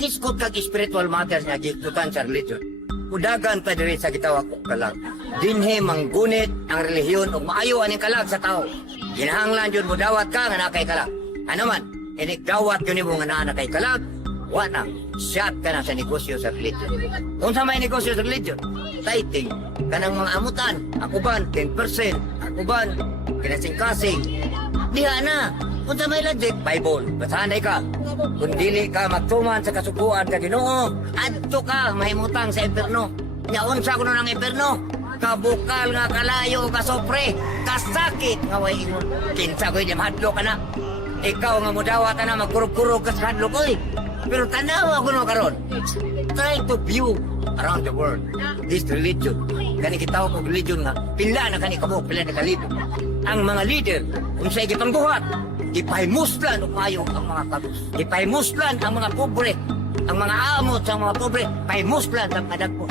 Magiskot kag spiritual matters nga gikutan sa religion. Udagan pa diri sa gitawag og kalag. Dinhi manggunit ang relihiyon ug maayo aning kalag sa tao. Ginahanglan jud mo dawat ka nga nakay kalag. Ano man, inigdawat yun mo nga naa kay kalag, wala, shot ka na sa negosyo sa religion. Kung sa may negosyo sa religion, tithing, kanang mga amutan, akuban, 10%, akuban, kinasing-kasing, diha na. Kung sa may logic, Bible, basahanay ka. Kung dili ka magtuman sa kasubuan ka Ginoo, adto ka, mahimutang sa imperno. Nyaunsa ko ng imperno, kabukal nga kalayo, kasopre, kasakit nga way ingon. Kinsa ko'y hadlo ka na. Ikaw nga mudawat na magkurog-kurog ka sa hadlo ko'y. Pero tanawa ko no karon. Try to view around the world this religion. Kani kita ko religion nga pila na kani kamo pila na kalibo. Ang mga leader kung sa gipangbuhat, ipahimuslan og maayo ang mga kabus. Ipahimuslan ang mga pobre, ang mga amot sa mga pobre, pahimuslan ang kadagpo.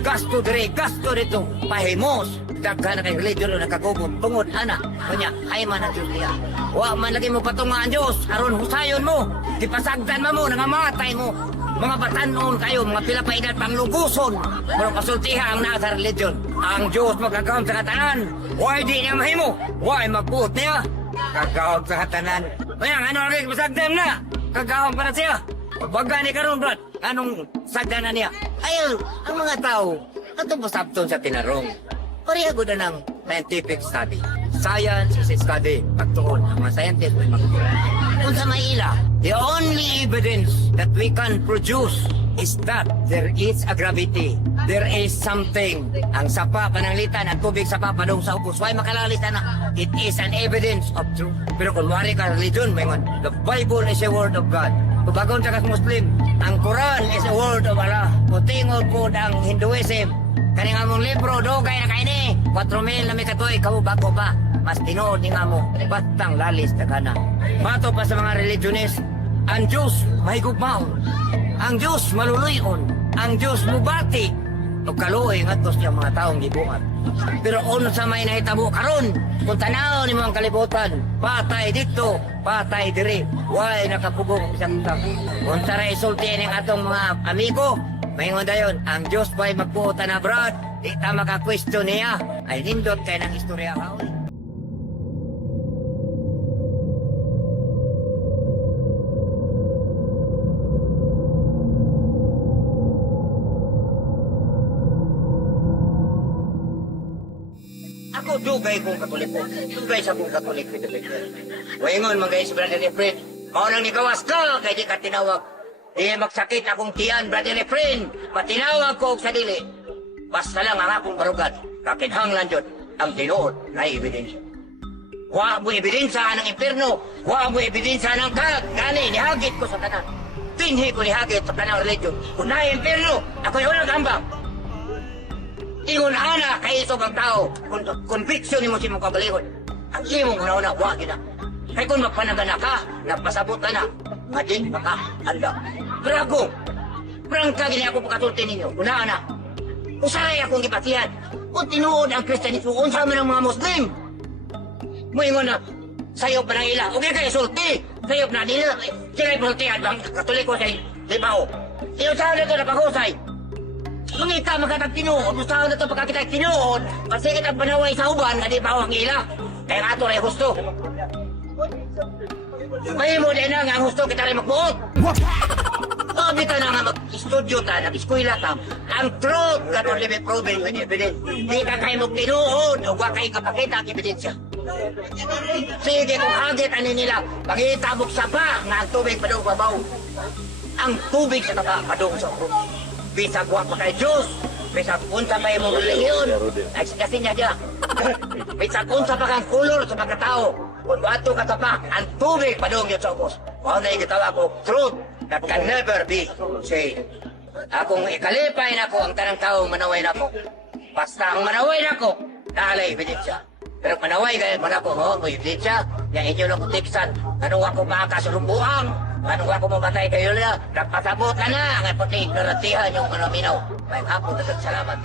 Gasto dire, gasto dito, pahimos. Daghan na kay religion na nakagubot tungod ana. Kanya ay man ang Diyos niya. Wa man lagi mo patunga ang Diyos aron husayon mo. Dipasagdan mo nangamatay mo. Mga batanon kayo, mga pila pa edad pangluguson. Pero kasultiha ang nasa religion. Ang Diyos magkakawag sa katanan. Why di niya mahimo? Why magbuot niya? Kagawag sa katanan. Mayang ano rin masagdan na? Kagawag pa na siya. Baga ni karon brad. Anong sagdan na niya? Ayaw, ang mga tao, atong pasabton sa tinarong. Pareha ko na ng scientific study. Science is a study. Pagtuon, ang mga scientist ay magtuon. Kung sa may ila, the only evidence that we can produce is that there is a gravity. There is something. Ang sapa, pananglitan, ang tubig sapa, padong sa ubos. Why makalalita na? It is an evidence of truth. Pero kung wari ka religion, mayroon, the Bible is a word of God. Kung bagon sa Muslim, ang Quran is a word of Allah. Kung tingod po ang Hinduism, kaning among libro, dogay na kayo ni. 4,000 na may katoy, kamu bago pa. Mas tinood ni nga mo, batang lalis na kana. Bato pa sa mga religionist, ang Diyos mahigugmaon. Ang Diyos maluluyon. Ang Diyos mubati. O kaluoy nga tos niyang mga taong gibuhat. Pero ono sa may nahitabo karon, kung tanaw ni mga kalibutan, patay dito, patay diri. Why nakapugong isang tao? Kung tara isulti ng atong mga amigo, mayingon dayon, ang Diyos ba'y magpuutan na brad? Di ta maka-question niya. Ay nindot kayo ng istorya haoy. Ako dugay kong katoliko. Dugay sa kong katoliko. Waingon mga guys, brother Efren. Mao nang nigawas ka, kay di ka tinawag. Di magsakit akong tiyan, brother Efren. Patinawag ko sa dili. Basta lang ang akong barugat. Kakinhanglan yun ang tinuod na ebidensya. Wa mo ebidensya ng impierno. Wa mo ebidensya ng kag. Gani, nihagit ko sa tanan. Pinhi ko nihagit sa tanang religion. Kung na impierno, ako'y unang hambang. Ingon ana kay iso kang tao, conviction nimo si mong kabalihon. Ang imong una-una, wag na. Kay kung magpanagana ka, nagpasabot ka na, madin baka handa. Pero ako, prangka gini ako pagkasulti ninyo, una-ana. Usay akong gipatihan, kung tinuod ang Kristiyanismo, unsa man ang mga Muslim. Moingon na, sayop pa ng ila, okay kayo sulti, sayop na nila, sila ipasultihan, bang katoliko sa libao. Iyo sa na ito napag-usay. Mangita magkatag tinuod, usahan na ito pagkakita tinuod, pasigit ang panaway sa uban, na di ba ang ila. Kaya nga ito ay gusto. May mo din na nga ang gusto kita rin magbuot. O, dito na nga mag-studio ta, nag-eskwila ta. Ang truth, kato libe proven with evidence. Di ka kayo mag-tinuod, o wag kayo kapakita ang ebidensya. Sige, kung hagit ano nila, pagitabok sa ba, nga ang tubig padung babaw. Ang tubig sa taba, padung sa ulo. Bisag wa pa kay Diyos, bisag unsa pa imong relihiyon, kasi niya dyan. Bisag unsa pa kang kulor sa pagkatao, kung bato ka tapak, ang tubig padung yun sa ubos. Kung na ikitawa ko, truth that can never be changed. Akong ikalipay na ko ang tanang tao manaway na ko. Basta ang manaway na ko, naalay ebidensya. Pero manaway kayo man ako, may ebidensya, yan inyo lang kutiksan, anong ako makakasulumbuang. Ano ako mamatay kayo na? Nagpasabot ka na! Ang puti, naratihan yung minaw. May hapon na salamat.